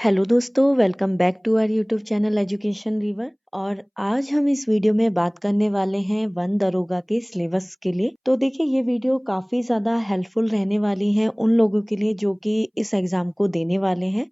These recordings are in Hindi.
हेलो दोस्तों, welcome back to our YouTube channel education river. और आज हम इस वीडियो में बात करने वाले हैं वन दरोगा के सिलेबस के लिए। तो देखिए, ये वीडियो काफ़ी ज़्यादा हेल्पफुल रहने वाली है उन लोगों के लिए जो कि इस एग्ज़ाम को देने वाले हैं।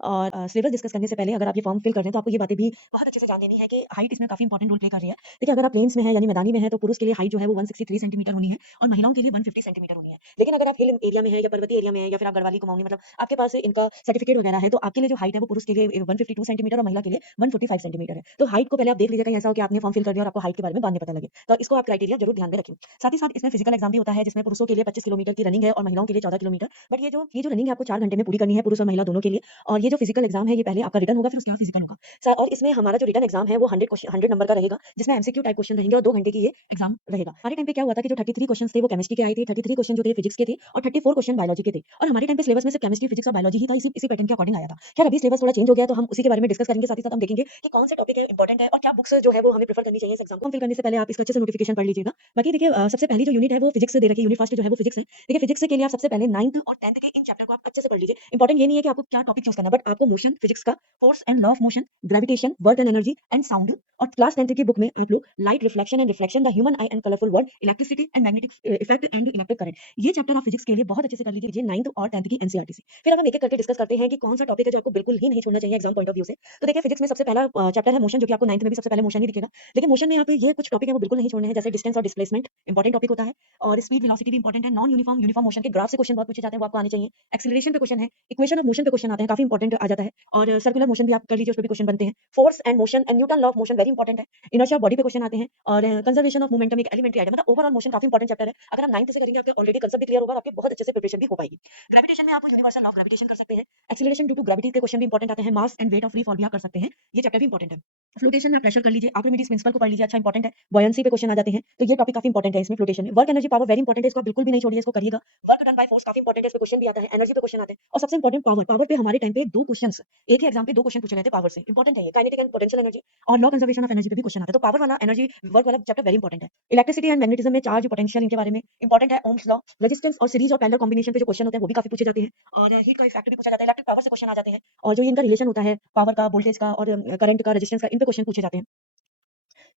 और सिलेबस डिस्कस करने से पहले अगर आप ये फॉर्म फिल कर रहे हैं तो आपको ये बातें भी बहुत अच्छे से जान लेनी है कि हाइट इसमें काफ़ी इंपॉर्टेंट रोल प्ले कर रही है। देखिए, अगर आप प्लेन्स में है यानी मैदानी में है तो पुरुष के लिए हाइट जो है वो 163 सेंटीमीटर होनी है और महिलाओं के लिए 150 सेंटीमीटर होनी है। लेकिन अगर आप हिल एरिया में है या पर्वतीय एरिया में है या फिर आप गढ़वाली कुमाऊनी मतलब आपके पास इनका सर्टिफिकेट वगैरह है तो आपके लिए जो हाइट है वो पुरुष के लिए 152 सेंटीमीटर और महिला के लिए 145 सेंटीमीटर है। तो हाइट को पहले आप देख लीजिए, कहीं ऐसा हो कि आपने फॉर्म फिल कर दिया और आपको हाइट के बारे में बाद में पता लगे, तो इसको आप क्राइटेरिया जरूर ध्यान में रखें। साथ ही साथ इसमें फिजिकल एग्जाम भी होता है जिसमें पुरुषों के लिए 25 किलोमीटर की रनिंग है और महिलाओं के लिए 14 किलोमीटर। बट ये जो रनिंग है आपको 4 घंटे में पूरी करनी है, पुरुष और महिला दोनों के लिए। और ये जो फिजिकल एग्जाम है ये पहले आपका रिटन होगा, फिर उसके बाद फिजिकल होगा। और इसमें हमारा जो रिटन एग्जाम है वो 100 नंबर का रहेगा, जिसमें एमसीक्यू टाइप क्वेश्चन रहेंगे और 2 घंटे की ये एग्जाम रहेगा। हमारे टाइम पे क्या हुआ था कि जो 33 क्वेश्चन थे वो केमिस्ट्री के आए थे, 33 क्वेश्चन जो थे फिजिक्स के थे और 34 क्वेश्चन बायोलॉजी के थे। और हमारे टाइम पे सिलेबस में सिर्फ केमिस्ट्री, फिजिक्स और बायोलॉजी ही था, इसी पैटर्न के अकॉर्डिंग आया था। खैर, अभी सिलेबस थोड़ा चेंज हो गया तो हम उसी के बारे में डिस्कस करेंगे। साथ ही साथ हम देखेंगे कि कौन से टॉपिक है इंपॉर्टेंट है और क्या बुक्स जो है वो हमें प्रेफर करनी चाहिए इस एग्जाम को फिल करने से पहले। आप इसका अच्छे से नोटिफिकेशन पढ़ लीजिएगा। बाकी देखिए, सबसे पहली जो यूनिट है वो फिजिक्स से दे रखी है, यूनिट फर्स्ट जो है वो फिजिक्स है। देखिए, फिजिक्स के लिए आप सबसे पहले 9th और 10th के इन चैप्टर को आप अच्छे से पढ़ लीजिए। इंपॉर्टेंट ये नहीं है कि आपको क्या टॉपिक चूज करना है, बट आपको मोशन फिजिक्स का, force and law of motion, gravitation, work and energy and sound. और क्लास 10th की बुक में आप लोग light, reflection and reflection, the human I and colourful world, electricity and magnetic effect and electric current, ये चैप्टर आप फिजिक्स के लिए बहुत अच्छे से कर लीजिए 9th और 10th की एनसीईआरटी से। फिर अब हम एक एक करके डिस्कस करते हैं कि कौन सा टॉपिक है जो आपको बिल्कुल ही नहीं छोड़ना चाहिए एग्जाम पॉइंट ऑफ व्यू से। तो देखिए, फिजिक्स में सबसे पहला चैप्टर है मोशन, जो कि आपको 9th में भी सबसे पहले मोशन ही दिखेगा। लेकिन मोशन में यहाँ पे ये कुछ टॉपिक है वो बिल्कुल नहीं छोड़ने हैं, जैसे डिस्टेंस और डिस्प्लेसमेंट इंपॉर्टेंट टॉपिक होता है। और स्पीड, वेलोसिटी भी इंपॉर्टेंट है। नॉन यूनिफॉर्म, यूनिफॉर्म मोशन के ग्राफ से क्वेश्चन बहुत पूछे जाते हैं, वो आपको आने चाहिए। एक्सीलरेशन पे क्वेश्चन है, इक्वेशन ऑफ मोशन पे क्वेश्चन आते हैं, काफी इंपॉर्टेंट आ जाता है। और सर्कुलर मोशन भी आप कर लीजिए, उस पे भी क्वेश्चन बनते हैं। Force and motion and Newton law of motion very important है। इनर्शिया ऑफ बॉडी पे क्वेश्चन आते हैं और कंजर्वेशन ऑफ मोमेंटम एक एलिमेंट्री आइटम, मतलब ओवरऑल मोशन काफी इंपॉर्टेंट चैप्टर है। अगर आप 9th से करेंगे आपके ऑलरेडी कंसेप्ट भी क्लियर होगा और आपके बहुत अच्छे से प्रिपरेशन भी हो पाएगी। ग्रेविटेशन में आप यूनिवर्सल लॉ ऑफ ग्रेविटेशन कर सकते हैं। एक्सीलरेशन ड्यू टू ग्रेविटी के क्वेश्चन भी इंपॉर्टेंट आते हैं। Mass and weight of free fall भी आप कर सकते हैं, ये चैप्टर भी इंपॉर्टेंट है। फ्लोटेशन में प्रेशर कर लीजिए, आर्किमिडीज प्रिंसिपल को पढ़ लीजिए, अच्छा इंपॉर्टेंट है। बॉयंसी पे क्वेश्चन आ जाते हैं, तो ये टॉपिक काफी इंपॉर्टेंट है इसमें फ्लोटेशन में। Work energy power very important है, इसको बिल्कुल भी नहीं छोड़िए, इसको करिएगा। वर्क डन बाय फोर्स काफी इंपॉर्टेंट है, इस पे क्वेश्चन भी आता है। एनर्जी पे क्वेश्चन आते हैं और सबसे इंपॉर्टेंट पावर। पावर पे हमारे टाइम पे 2 क्वेश्चंस, एक ही एग्जाम पे 2 क्वेश्चन पूछे गए थे पावर से, इंपॉर्टेंट है ये। काइनेटिक एंड पोटेंशियल एनर्जी और लॉ कंजर्वेशन ऑफ एनर्जी पे भी क्वेश्चन आता है, तो पावर वाला एनर्जी वर्क वाला चैप्टर वेरी इंपॉर्टेंट है। इलेक्ट्रिसिटी एंड मैग्नेटिज्म में चार्ज, पोटेंशियल, इनके बारे में इंपॉर्टेंट है। ओम्स लॉ, रेजिस्टेंस और सीरीज और पैरेलल कॉम्बिनेशन पे जो क्वेश्चन होते हैं वो भी काफी पूछे जाते हैं। और हीट का इफेक्ट भी पूछा जाता है, इलेक्ट्रिक पावर से क्वेश्चन आ जाते हैं। और जो इनका रिलेशन होता है पावर का, वोल्टेज का और करंट का, रेजिस्टेंस का, इन पे क्वेश्चन पूछे जाते हैं।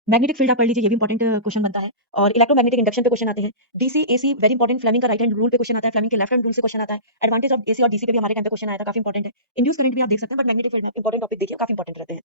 मैग्नेटिक फील्ड आप पढ़ लीजिए, ये भी इंपॉर्टेंट क्वेश्चन बनता है। और इलेक्ट्रोमैग्नेटिक इंडक्शन पे क्वेश्चन आते हैं। DC AC very important, Fleming का राइट हैंड रूल पे क्वेश्चन आता है, फ्लेमिंग के लेफ्ट हैंड रूल से क्वेश्चन आता है। एडवांटेज ऑफ एसी और डीसी पे भी हमारे टाइम पे क्वेश्चन आया था, काफी इंपॉर्टेंट है। इंड्यूस करंट भी आप देख सकते हैं, बट मैग्नेटिक फील्ड में इंपॉर्टेंट टॉपिक देखिए, काफी इंपॉर्टेंट रहते हैं।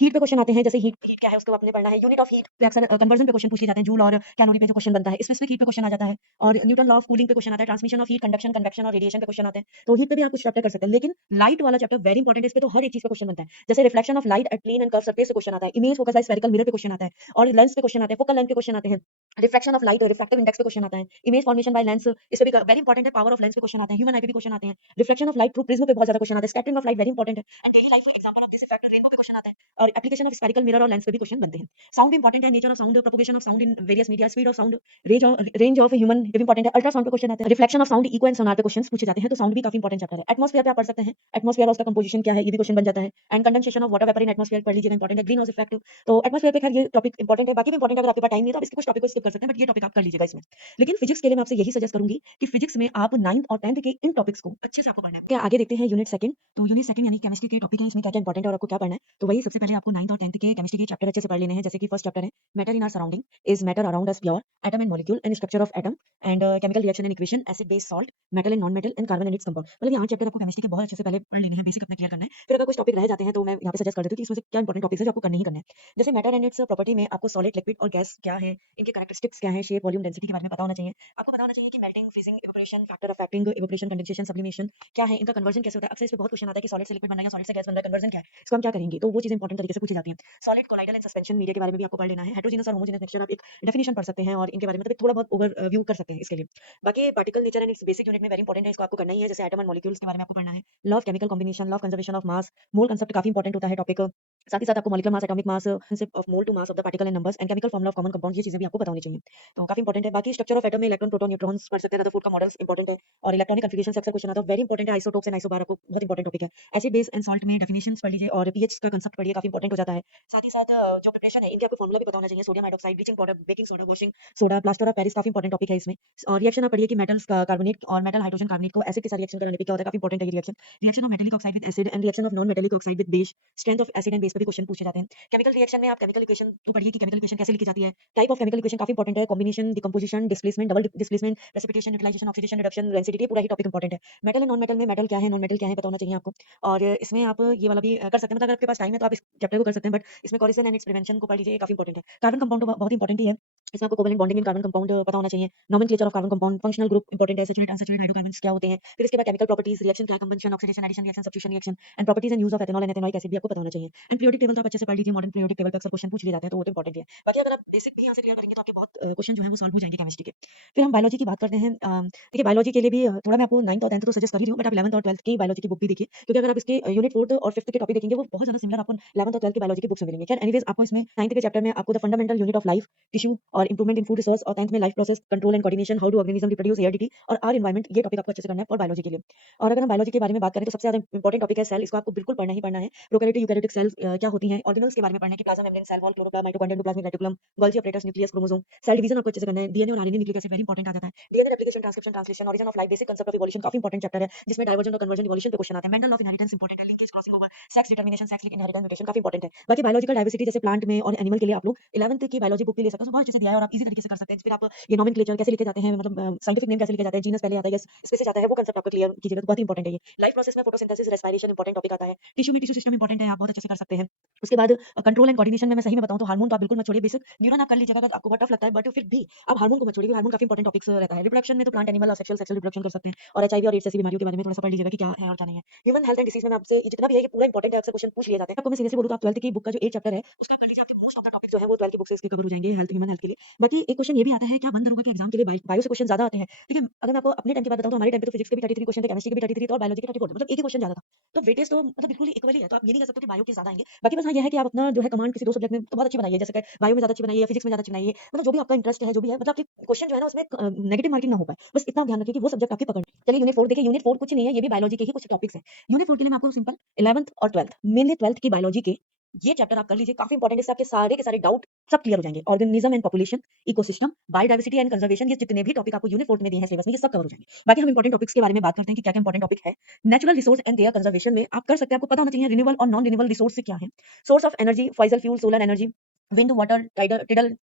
हीट पे क्वेश्चन आते हैं, जैसे हीट हीट क्या है उसको आपने पढ़ना है। यूनिट ऑफ हीट पे अक्सर कन्वर्जन पे क्वेश्चन पूछे जाते हैं, जूल और कैलोरी पे जो क्वेश्चन बनता है, स्पेसिफिक हीट पे क्वेश्चन आ जाता है। और न्यूटन लॉ ऑफ कूलिंग पे क्वेश्चन आता है। Transmission of heat, conduction, convection और रेडिएशन पे क्वेश्चन आते हैं। तो हीट पे भी आप कुछ चैप्टर कर सकते हैं, लेकिन लाइट वाला चैप्टर वेरी इंपॉर्टेंट है, इस पे तो हर एक चीज पे क्वेश्चन बनता है। जैसे reflection of light at plane and curve surface पे क्वेश्चन आता है। Image focus by spherical mirror पे क्वेश्चन आता है। और लेंस पे क्वेश्चन आते हैं, फोकल लेंथ पे क्वेश्चन आते हैं। Refraction of light, refractive index पे क्वेश्चन आता है। इमेज फॉर्मेशन बाय लेंस, इस पे भी वेरी इंपॉर्टेंट है। पावर ऑफ लेंस पे क्वेश्चन आते हैं। ह्यूमन आई पे भी क्वेश्चन आते हैं। Reflection of light through prism पे बहुत ज्यादा क्वेश्चन आते हैं। Scattering of light very important है। And daily life example of this effect, rainbow पे क्वेश्चन आता है। और एप्लीकेशन ऑफ स्फेरिकल मिरर और लेंस पे भी क्वेश्चन बनते हैं। साउंड इंपॉर्टेंट है, nature of sound, propagation of sound in various media, speed of sound, range of human, ये भी इंपॉर्टेंट है। अल्ट्रासाउंड पे क्वेश्चन आते हैं। Reflection of sound, echo and sonar पे क्वेश्चंस पूछे जाते हैं, तो साउंड भी काफी इंपॉर्टेंट चैप्टर है। एटमॉस्फेयर पे आप पढ़ सकते हैं, एटमॉस्फेयर और उसका कंपोजिशन क्या है, ये भी क्वेश्चन बन जाता है। And condensation of water vapour in atmosphere पढ़ लीजिएगा, इंपॉर्टेंट है। ग्रीन हाउस इफेक्ट, तो एटमॉस्फेयर पे खैर ये टॉपिक इंपॉर्टेंट है, बाकी भी इंपॉर्टेंट है। अगर आपके पास टाइम नहीं है तो आप इसके कुछ टॉपिक को स्किप कर सकते हैं, बट ये टॉपिक आप कर लीजिएगा इसमें। लेकिन फिजिक्स के लिए मैं आपसे यही सजेस्ट करूंगी कि फिजिक्स में आप 9th और 10th के इन टॉपिक्स को अच्छे से आपको पढ़ना है। क्या आगे देखते हैं यूनिट सेकंड। तो यूनिट सेकंड यानी केमिस्ट्री के टॉपिक है, इसमें क्या क्या इंपॉर्टेंट है और आपको क्या पढ़ना है। तो वही सबसे पहले आपको 9th और 10th के केमिस्ट्री के चैप्टर अच्छे से पढ़ लेने हैं। जैसे कि फर्स्ट चैप्टर है matter in our surrounding, is matter around us pure, atom and molecule and structure of atom and chemical reaction and equation, acid base salt, metal and non metal and carbon and its compound. मतलब ये 8 चैप्टर आपको केमिस्ट्री के बहुत अच्छे से पहले पढ़ लेने हैं, बेसिक अपने क्लियर करना है। फिर अगर कुछ टॉपिक रह जाते हैं तो मैं यहाँ पे सजेस्ट कर देती हूँ कि इसमें से क्या इंपॉर्टेंट टॉपिक्स है जो आपको करने ही करने हैं। जैसे मैटर एंड इट्स प्रॉपर्टी में आपको सॉलिड, लिक्विड और गैस क्या है, इनके कैरेक्टरिस्टिक्स क्या है, शेप, वॉल्यूम, डेंसिटी के बारे में पता होना चाहिए। आपको पता होना चाहिए कि melting, freezing, evaporation, factor of acting, evaporation, condensation, sublimation क्या है, इनका कन्वर्जन कैसे होता है। अक्सर इस पे बहुत क्वेश्चन आता है कि सॉलिड से लिक्विड बनना है या सॉलिड से गैस बनना है, कन्वर्जन क्या है, इसको हम क्या करेंगे, तो वो चीजें इंपॉर्टेंट तरीके से पूछी जाती हैं। Solid, colloidal and suspension media के बारे में भी आपको पढ़ लेना है। हेटेरोजेनस और होमोजेनस मिक्सचर आप एक डेफिनेशन पढ़ सकते हैं और इनके बारे में थोड़ा बहुत ओवरव्यू कर सकते हैं इसके लिए। बाकी particle nature and it's basic unit में वेरी इंपॉर्टेंट है, इसको आपको करना ही है। जैसे एटम एंड मॉलिक्यूल्स के बारे में आपको पढ़ना है। Law of chemical combination, law of conservation of mass, mole concept काफी इंपॉर्टेंट होता है टॉपिक। साथ ही साथ आपको molecular mass, atomic mass, of mole to mass of the particle and numbers and chemical formula of common compound, ये चीजें भी आपको पता होनी चाहिए। तो काफी इंपॉर्टेंट है। बाकी स्ट्रक्चर ऑफ एटम में इलेक्ट्रॉन, प्रोटॉन, न्यूट्रॉन्स पढ़ सकते हैं। रदरफोर्ड का मॉडल्स इंपॉर्टेंट है और इलेक्ट्रॉनिक कॉन्फ़िगरेशन से अक्सर क्वेश्चन आता है, वेरी इंपॉर्टेंट है। आइसोटोप्स एंड आइसोबार आपको बहुत इंपॉर्टेंट टॉपिक है। एसिड बेस एंड सॉल्ट में डेफिनेशंस पढ़ लीजिए और पीएच का कांसेप्ट पढ़िए, काफी इंपॉर्टेंट हो जाता है। साथ ही साथ जो प्रिपरेशन है इनके आपको फॉर्मूला भी पता होना चाहिए। Sodium hydroxide, bleaching powder, baking soda, washing soda, plaster of Paris, काफी इंपॉर्टेंट टॉपिक है इसमें। और रिएक्शन आप पढ़िए कि मेटल्स का कार्बोनेट और मेटल हाइड्रोजन कार्बोनेट को एसिड के साथ रिएक्शन कराने पे क्या होता है, काफी इंपॉर्टेंट है ये reaction. Reaction of metallic oxide with acid and reaction of non metallic oxide with base, strength of acid and base पे भी क्वेश्चन पूछे जाते हैं। केमिकल रिएक्शन में आप केमिकल इक्वेशन तो पढ़िए कि केमिकल इक्वेशन कैसे लिखी जाती है। टाइप ऑफ केमिकल इक्वेशन काफी इंपॉर्टेंट है। Combination, decomposition, displacement, double displacement, precipitation, utilisation, oxidation, reduction, density, पूरा ही टॉपिक इंपॉर्टेंट है। मेटल एंड नॉन मेटल में मेटल क्या है, नॉन मेटल क्या है, पता होना चाहिए आपको। और इसमें आप ये वाला भी कर सकते हैं, मतलब अगर आपके पास टाइम है तो आप इस चैप्टर को कर सकते हैं, बट इसमें कोरिजन एंड इट्स प्रिवेंशन को पढ़ लीजिए, काफी इंपॉर्टेंट है। कार्बन कंपाउंड तो बहुत इंपॉर्टेंट ही है। इसमें आपको covalent bonding in carbon compound पता होना चाहिए। Nomenclature of carbon compound, functional group important है। सैचुरेट, अनसैचुरेटेड हाइड्रोकार्बन्स क्या होते हैं। फिर इसके बाद केमिकल प्रॉपर्टीज, रिएक्शन क्या है, combustion, oxidation, addition reaction, substitution reaction and properties and use of ethanol and ethanoic acid भी आपको पता होना चाहिए। एंड पीरियोडिक टेबल तो आप अच्छे से पढ़ लीजिए। मॉडर्न पीरियोडिक टेबल पे अक्सर क्वेश्चन पूछ लिए जाते हैं, तो वो तो इंपॉर्टेंट है। बाकी अगर आप बेसिक भी यहाँ से क्लियर करेंगे तो आपके बहुत क्वेश्चन जो है वो सॉल्व हो जाएंगे केमिस्ट्री के। फिर हम बायोलॉजी की बात करते हैं। देखिए बायोलॉजी के लिए भी थोड़ा मैं आपको 9th और 10th तो सजेस्ट कर ही रही हूँ, बट आप 11th और 12th की बायोलॉजी की बुक भी देखिए, क्योंकि अगर आप इसके यूनिट 4th और 5th के टॉपिक देखेंगे वो बहुत ज्यादा सिमिलर आपको 11th और 12th की बायोलॉजी की बुक्स में मिलेंगे। खैर एनीवेज आपको इसमें 9th के चैप्टर में आपको the fundamental unit of life, tissue और इंप्रूवमेंट इन फूड रिसोर्स, और 10th में life process, control and coordination, how do organism reproduce, heredity और आवर एनवायरनमेंट, ये टॉपिक आपको अच्छे से करना है फॉर बायोलॉजी के लिए। और अगर हम बायोलॉजी के बारे में बात करें तो सबसे ज्यादा इंपॉर्टेंट टॉपिक है सेल, इसको आपको बिल्कुल पढ़ना ही पढ़ना है। प्रोकैरियोटिक, यूकैरियोटिक सेल्स क्या होती हैं, ऑर्गेनल्स के बारे में पढ़ना है कि plasma membrane, cell wall, chloroplast, mitochondria, endoplasmic reticulum, Golgi operators, nucleus, chromosome, cell division आपको अच्छे से करना है। डीएनए और RNA, nucleic acid very important आ जाता है। DNA replication, transcription, translation, origin of life, basic concept of evolution, काफी इंपॉर्टेंट चैप्टर है जिसमें डाइवर्जन और कन्वर्जन इवोल्यूशन पे क्वेश्चन आते हैं। मेंडल ऑफ इनहेरिटेंस इंपॉर्टेंट है। Linkage, crossing over, sex determination, sex link inheritance, mutation काफी इंपॉर्टेंट है। बाकी बायोलॉजिकल डाइवर्सिटी जैसे प्लांट में और एनिमल के लिए आप लोग 11th की बायोलॉजी बुक भी ले सकते हैं, बहुत अच्छे से दिया है और आप इजी तरीके से कर सकते हैं। फिर आप ये नोमेनक्लेचर कैसे लिखे जाते हैं, मतलब साइंटिफिक नेम कैसे लिखे जाते हैं, जीनस पहले आता है या स्पीसीज आता है, वो कांसेप्ट आपको क्लियर कीजिएगा तो बहुत इंपॉर्टेंट है ये। लाइफ प्रोसेस में फोटोसिंथेसिस, रेस्पिरेशन इंपॉर्टेंट टॉपिक आता है। टिश्यू में टिश्यू सिस्टम इंपॉर्टेंट है, आप बहुत अच्छे से कर सकते हैं। उसके बाद कंट्रोल एंड कोऑर्डिनेशन में मैं सही में बताऊं तो हार्मोन तो आप बिल्कुल मत छोड़िए, बेसिक न्यूरॉन आप कर लीजिएगा अगर आपको बहुत टफ लगता है, बट फिर भी आप हार्मोन को मत छोड़िए, हार्मोन काफी इंपॉर्टेंट टॉपिक्स रहता है। रिप्रोडक्शन में तो प्लांट, एनिमल और सेक्सुअल रिप्रोडक्शन कर सकते हैं, और एचआईवी और एड्स जैसी बीमारियों के बारे में थोड़ा सा पढ़ लीजिएगा कि क्या है और क्या नहीं है। ह्यूमन हेल्थ एंड डिसीज में आपसे जितना भी है ये पूरा इंपॉर्टेंट है, अक्सर क्वेश्चन पूछ लिए जाते हैं। आपको मैं सीरियसली बोलूं तो आप 12th की बुक का जो 8 चैप्टर है उसका कर लीजिए, आपके मोस्ट ऑफ द टॉपिक जो है वो 12th की बुक से इसके कवर हो जाएंगे, हेल्थ, ह्यूमन हेल्थ के लिए। बाकी एक क्वेश्चन ये भी आता है क्या बंद दरोगा के एग्जाम के लिए बायो से क्वेश्चन ज्यादा आते हैं। ठीक है, अगर मैं आपको अपने टाइम की बात बताऊं तो हमारे टाइम पे तो फिजिक्स के भी 33 क्वेश्चन थे, केमिस्ट्री के भी 33 थे और बायोलॉजी के 34 मतलब एक ही क्वेश्चन ज्यादा था। तो वेटेज तो मतलब बिल्कुल इक्वल ही है, तो आप ये नहीं कह सकते कि बायो के ज्यादा आएंगे। बाकी बस हाँ ये है कि आप अपना जो है कमांड किसी दो सब्जेक्ट में तो बहुत अच्छी बनाइए, जैसे कि बायो में ज्यादा अच्छी बनाइए या फिजिक्स में ज्यादा अच्छी बनाइए, मतलब जो भी आपका इंटरेस्ट है, जो भी है, मतलब आपके क्वेश्चन जो है ना उसमें नेगेटिव मार्किंग ना हो पाए, बस इतना ध्यान रखिए कि वो सब्जेक्ट आपकी पकड़। चलिए यूनिट 4 देखिए। यूनिट 4 कुछ नहीं है, ये भी बायोलॉजी के ही कुछ टॉपिक्स है। यूनिट 4 के लिए मैं आपको सिंपल 11th और 12th, मेनली 12th की बायोलॉजी के ये चैप्टर आप कर लीजिए, काफी इंपॉर्टेंट है। इससे आपके सारे के सारे डाउट सब क्लियर हो जाएंगे। Organism and population, ecosystem, biodiversity and conservation, ये जितने भी टॉपिक आपको यूनिट 4 में दिए हैं सिलेबस में, ये सब कवर हो जाएंगे। बाकी हम इंपॉर्टेंट टॉपिक्स के बारे में बात करते हैं कि क्या क्या इंपॉर्टेंट टॉपिक है। Natural resource and their conservation में आप कर सकते हैं, आपको पता होना चाहिए रिन्यूएबल और नॉन रिन्यूएबल रिसोर्स से क्या है। Source of energy, fossil fuel, solar energy, wind, water, tidal,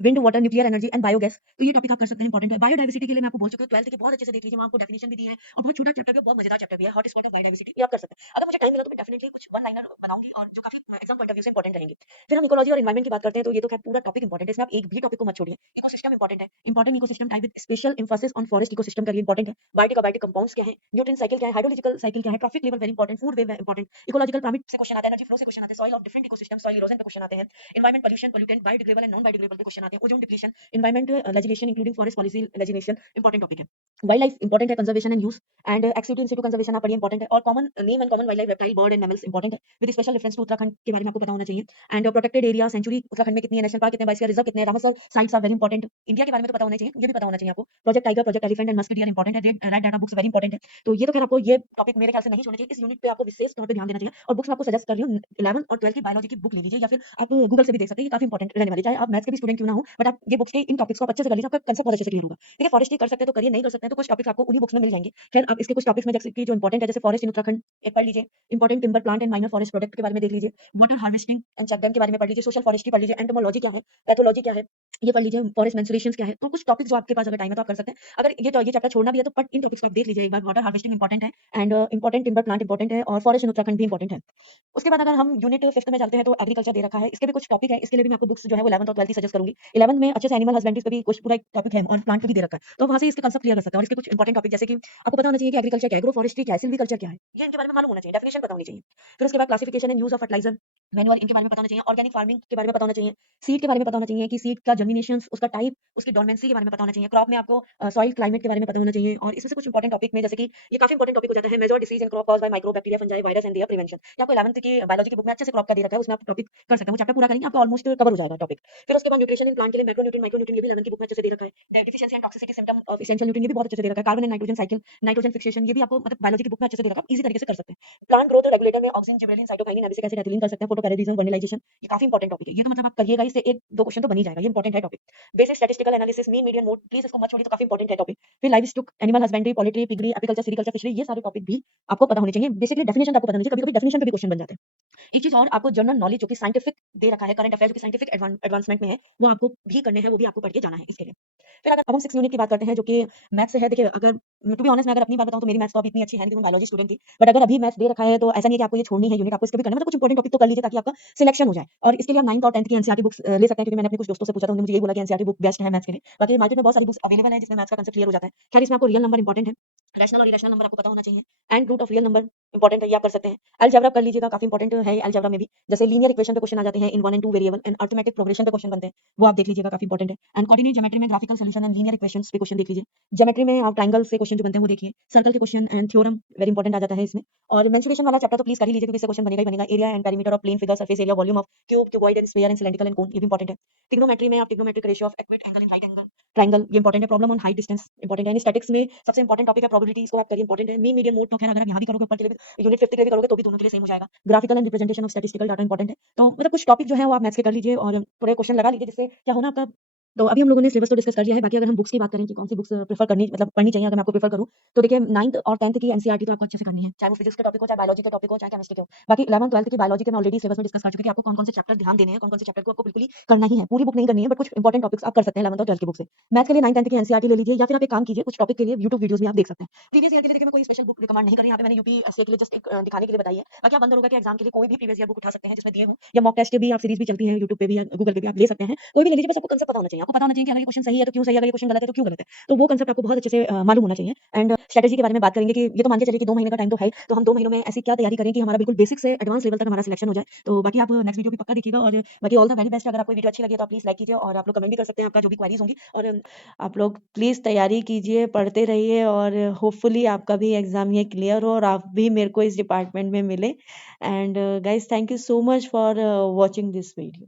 wind, water, nuclear energy and biogas, तो ये टॉपिक आप कर सकते हैं, इंपॉर्टेंट है। बायोडायवर्सिटी के लिए मैं आपको बोल चुका हूं 12th के बहुत अच्छे से देख लीजिए, मैं आपको डेफिनेशन भी दी है और बहुत छोटा चैप्टर है, बहुत मजेदार चैप्टर भी है, हॉट स्पॉट ऑफ बायोडायवर्सिटी, ये आप कर सकते हैं। अगर मुझे टाइम मिला तो मैं डेफिनेटली कुछ वन लाइनर बनाऊंगी और जो काफी एग्जाम पॉइंट ऑफ व्यू से इंपॉर्टेंट रहेंगे। फिर हम इकोलॉजी और एनवायरमेंट की बात करते हैं, तो ये तो खैर पूरा टॉपिक इंपॉर्टेंट है, इसमें आप एक भी टॉपिक को मत छोड़िए। इकोसिस्टम इंपॉर्टेंट है, important ecosystem type with special emphasis on forest ecosystem का इंपॉर्टेंट है। बायोटिक कंपाउंड्स क्या है, न्यूट्रिएंट साइकिल क्या है, हाइड्रोलॉजिकल साइकिल क्या है, trophic level very important, food web important, ecological pyramid से क्वेश्चन आते हैं, एनर्जी फ्लो से क्वेश्चन आते हैं, soil of different ecosystem, soil erosion पे क्वेश्चन आते हैं, environment, pollution, pollutant, biodegradable and non biodegradable पे क्वेश्चन आते हैं, ozone depletion, environment legislation including forest policy legislation, important topic है। वाइल्ड लाइफ इंपॉर्टेंट है, conservation and use and activity in Situ conservation आप पढ़िए, इंपॉर्टेंट है। और common name and common wild life, reptile, bird and mammals important है, with special reference to Uttarakhand के बारे में आपको पता होना चाहिए। And protected area, sanctuary Uttarakhand में कितनी है, नेशनल पार्क कितने, बायोस्फीयर रिजर्व कितने, Ramsar sites are very important. India के बारे में तो पता होना चाहिए, ये भी पता होना चाहिए आपको। Project tiger, project elephant and musk deer important है। Red data books very important है। तो ये तो खैर आपको ये टॉपिक मेरे ख्याल से नहीं छोड़ना चाहिए, इस यूनिट पे आपको विशेष तौर पे ध्यान देना चाहिए। और बुक्स मैं आपको सजेस्ट कर रही हूँ 11th और 12th की बायोलॉजी की बुक ले लीजिए, या फिर आप गूगल से भी देख सकते हैं, ये काफी इंपॉर्टेंट रहने वाली है। चाहे आप मैथ्स के भी स्टूडेंट क्यों ना हो, बट आप ये बुक्स के इन टॉपिक्स को अच्छे से कर लीजिए, आपका कांसेप्ट बहुत अच्छे से क्लियर होगा। ठीक है, फॉरेस्ट्री कर सकते हैं तो करिए, नहीं कर सकते हैं तो कुछ टॉपिक्स आपको उन्हीं बुक्स में मिल जाएंगे। फिर आप इसके कुछ टॉपिक्स में जैसे कि जो इंपॉर्टेंट है, जैसे फॉरेस्ट इन उत्तराखंड एक पढ़ लीजिए, important timber plant and minor forest product के बारे में देख लीजिए, water harvesting and check dam के बारे में पढ़ लीजिए, सोशल फॉरेस्ट्री पढ़ लीजिए, एंटोमोलॉजी क्या है, पैथोलॉजी क्या है, ये पढ़ लीजिए, फॉरेस्ट मेंसुरेशंस क्या है। तो कुछ टॉपिक्स जो आपके पास अगर टाइम है तो आप कर सकते हैं। अगर ये चैप्टर छोड़ना भी है तो बट इन टॉपिक्स को आप देख लीजिए एक बार। वाटर हार्वेस्टिंग इंपॉर्टेंट है and important timber plant important है और फॉरेस्ट इन उत्तराखंड भी इंपॉर्टेंट है। उसके बाद अगर हम यूनिट 5th में चलते हैं तो एग्रीकल्चर दे रखा है, इसके भी कुछ टॉपिक है, इसके लिए भी मैं आपको बुक्स जो है वो 11th और 12th की सजेस्ट करूंगी। 11th में अच्छे से एनिमल हस्बेंड्री पे भी कुछ पूरा एक टॉपिक है और प्लांट पे भी दे रखा है, तो वहां से इसके कांसेप्ट क्लियर कर सकते हैं। और इसके कुछ इंपॉर्टेंट टॉपिक जैसे कि आपको पता होना चाहिए कि एग्रीकल्चर क्या है, एग्रो फॉरेस्ट्री क्या है, सिल्वीकल्चर क्या है, ये इनके बारे में मालूम होना चाहिए, डेफिनेशन पता होनी चाहिए। फिर उसके बाद classification and use of fertiliser, manual इनके बारे में पता होना चाहिए, ऑर्गेनिक फार्मिंग के बारे में पता होना चाहिए, सीड के बारे में पता होना चाहिए कि सीड का जर्मिनेशन, उसका टाइप, उसकी डोरमेंसी के बारे में पता होना चाहिए, क्रॉप में आपको सॉइल क्लाइमेट के बारे में पता होना चाहिए। और इसमें से कुछ इंपॉर्टेंट टॉपिक में, जैसे कि ये काफी इंपॉर्टेंट टॉपिक हो जाता है, major disease in crop caused by micro bacteria fungi virus and their prevention. ये आपको 11th की बायोलॉजी की बुक में अच्छे से क्रॉप का दे रखा है, उसमें आप टॉपिक कर सकते हैं, वो चैप्टर पूरा करेंगे आपको ऑलमोस्ट कवर हो जाएगा टॉपिक। फिर उसके बाद न्यूट्रिशन इन प्लांट के लिए मैक्रोन्यूट्रिएंट माइक्रोन्यूट्रिएंट ये भी 11th की बुक में अच्छे से दे रखा है। Deficiency and toxicity symptom of essential nutrient ये भी बहुत अच्छे से दे रखा है। Carbon and nitrogen cycle, nitrogen fixation ये भी आपको मतलब बायोलॉजी की बुक में अच्छे से दे रखा है, इजी तरीके से कर सकते हैं। प्लांट ग्रोथ रेगुलेटर में auxin, gibberellin, cytokinin, abscisic acid, ethylene कर सकते हैं, फोटोपैराडिज्म, वर्नलाइजेशन, ये काफी इंपॉर्टेंट टॉपिक है। ये तो मतलब आप करिएगा, इससे एक दो क्वेश्चन तो बन ही जाएगा, ये इंपॉर्टेंट है topic. Basic statistical analysis, mean median mode, please इसको मत छोड़िए, तो काफी इंपॉर्टेंट है टॉपिक। फिर live stock, animal husbandry, poultry, piggery, apiculture, sericulture, fishery, ये सारे टॉपिक भी आपको पता होने चाहिए। बेसिकली डेफिनेशन आपको पता होनी चाहिए, कभी-कभी डेफिनेशन पे भी क्वेश्चन बन जाते हैं। एक चीज और, आपको जनरल नॉलेज जो कि साइंटिफिक दे रखा है, करंट अफेयर जो कि साइंटिफिक एडवांसमेंट में है, वो आपको भी करने हैं, वो भी आपको पढ़ के जाना है इसके लिए। फिर अगर अब हम 6 यूनिट की बात करते हैं जो कि मैथ्स से है। देखिए, अगर टू बी ऑनेस्ट मैं अगर अपनी बात बताऊं तो मेरी मैथ्स तो अभी इतनी अच्छी है नहीं, क्योंकि मैं बायोलॉजी स्टूडेंट थी। बट अगर अभी मैथ्स दे रखा है तो ऐसा नहीं है कि आपको ये छोड़नी है यूनिट, आपको इसके भी करना है, मतलब कुछ इंपॉर्टेंट टॉपिक तो कर लीजिए ताकि आपका सिलेक्शन हो जाए। और इसके लिए आप 9th और 10th की एनसीईआरटी बुक्स ले सकते हैं, क्योंकि मैंने अपने कुछ दोस्तों से पूछा था, उन्होंने मुझे यही बोला कि एनसीईआरटी बुक बेस्ट है मैथ्स के लिए। बाकी मार्केट में बहुत सारी बुक्स अवेलेबल है जिसमें मैथ्स का कांसेप्ट क्लियर हो जाता है। खैर, इसमें आपको रियल नंबर इंपॉर्टेंट है, रैशनल और इरेशनल नंबर आपको पता होना चाहिए, and root of real number important है, ये आप कर सकते हैं। अलजेब्रा कर लीजिएगा, काफी इंपॉर्टेंट है अलजेब्रा में भी, जैसे लीनियर इक्वेशन पे क्वेश्चन आ जाते हैं इन 1 and 2 variable, and arithmetic progression पे क्वेश्चन बनते हैं, वो आप देख लीजिएगा, काफी इंपॉर्टेंट है। एंड कोऑर्डिनेट ज्योमेट्री में graphical solution and linear equations पे क्वेश्चन देख लीजिए। ज्योमेट्री में आप ट्रायंगल से क्वेश्चन जो बनते हैं वो देखिए, सर्कल के question and theorem very important आ जाता है इसमें। और मेंसुरेशन वाला चैप्टर तो प्लीज कर ही लीजिए, क्योंकि इससे क्वेश्चन बनेगा ही बनेगा। Area and perimeter of plane figure, surface area, volume of cube, cuboid and sphere and cylindrical and cone, ये भी इंपॉर्टेंट है। ट्रिग्नोमेट्री में आप trigonometric ratio of accurate angle in right angle triangle, ये इंपॉर्टेंट है। Problem on height distance important है। स्टैटिक्स में सबसे इंपॉर्टेंट टॉपिक है प्रोबेबिलिटी, इसको आप करिए, इंपॉर्टेंट है। मीन मीडियन मोड तो खैर अगर आप यहाँ भी करोगे ऊपर के लिए यूनिट 50 के लिए भी करोगे तो भी दोनों के लिए सेम हो जाएगा। Graphical and representation of statistical data important है। तो मतलब कुछ टॉपिक जो है वो आप मैथ्स के कर लीजिए और थोड़े क्वेश्चन लगा लीजिए, जिससे क्या होना आपका। तो अभी हम लोगों ने सिलेबस तो डिस्कस कर लिया है। बाकी अगर हम बुक्स की बात करें कि कौन सी बुक्स प्रेफर करनी, मतलब पढ़नी चाहिए, अगर मैं आपको प्रेफर करूं तो देखिए 9th और 10th की एनसीईआरटी तो आपको अच्छे से करनी है, चाहे वो फिजिक्स के टॉपिक हो, चाहे बायोलॉजी के टॉपिक हो, चाहे केमिस्ट्री के हो। बाकी 11th 12th की बायोलॉजी के मैं ऑलरेडी सिलेबस में डिस्कस कर चुकी हूं कि आपको कौन-कौन से चैप्टर ध्यान देने हैं, कौन-कौन से चैप्टर को आपको बिल्कुल ही करना ही है। पूरी बुक नहीं करनी है, बट कुछ इंपॉर्टेंट टॉपिक्स आप कर सकते हैं 11th और 12th की बुक से। मैथ्स के लिए 9th 10th की एनसीईआरटी ले लीजिए, या फिर आप एक काम कीजिए, कुछ टॉपिक के लिए यूट्यूब वीडियोस भी आप देख सकते हैं। प्रीवियस ईयर के लिए देखिए मैं कोई स्पेशल बुक रिकमेंड नहीं कर रही, यहाँ पे मैंने यूपीएससी के लिए जस्ट एक दिखाने के लिए बताई है। बाकी आप बंद होगा कि एग्जाम के लिए कोई भी प्रीवियस ईयर बुक उठा सकते हैं जिसमें दिए हो, या मॉक टेस्ट भी आप सीरीज भी चलती है यूट्यूब पे भी या गूगल पे भी, आप ले सकते हैं, कोई भी ले लीजिए। बस आपको कांसेप्ट पता होना चाहिए, आपको पता होना चाहिए कि अगर ये क्वेश्चन सही है तो क्यों सही है, अगर ये क्वेश्चन गलत है तो क्यों गलत है। तो वो कांसेप्ट आपको बहुत अच्छे से मालूम होना चाहिए। एंड स्ट्रेटजी के बारे में बात करेंगे कि ये तो मान के चलिए कि 2 महीने का टाइम तो है, तो हम 2 महीनों में ऐसी क्या तैयारी करें कि हमारा बिल्कुल बेसिक से एडवांस लेवल तक हमारा सिलेक्शन हो जाए। तो बाकी आप नेक्स्ट वीडियो भी पक्का देखिएगा, और बाकी ऑल द वेरी बेस्ट। अगर आपको वीडियो अच्छी लगी तो आप प्लीज लाइक कीजिए, और आप लोग कमेंट भी कर सकते हैं आपका जो भी क्वेरीज होंगी। और आप लोग प्लीज तैयारी कीजिए, पढ़ते रहिए, और होपफुली आपका भी एग्जाम ये क्लियर हो और आप भी मेरे को इस डिपार्टमेंट में मिले। And guys, thank you so much for watching this video.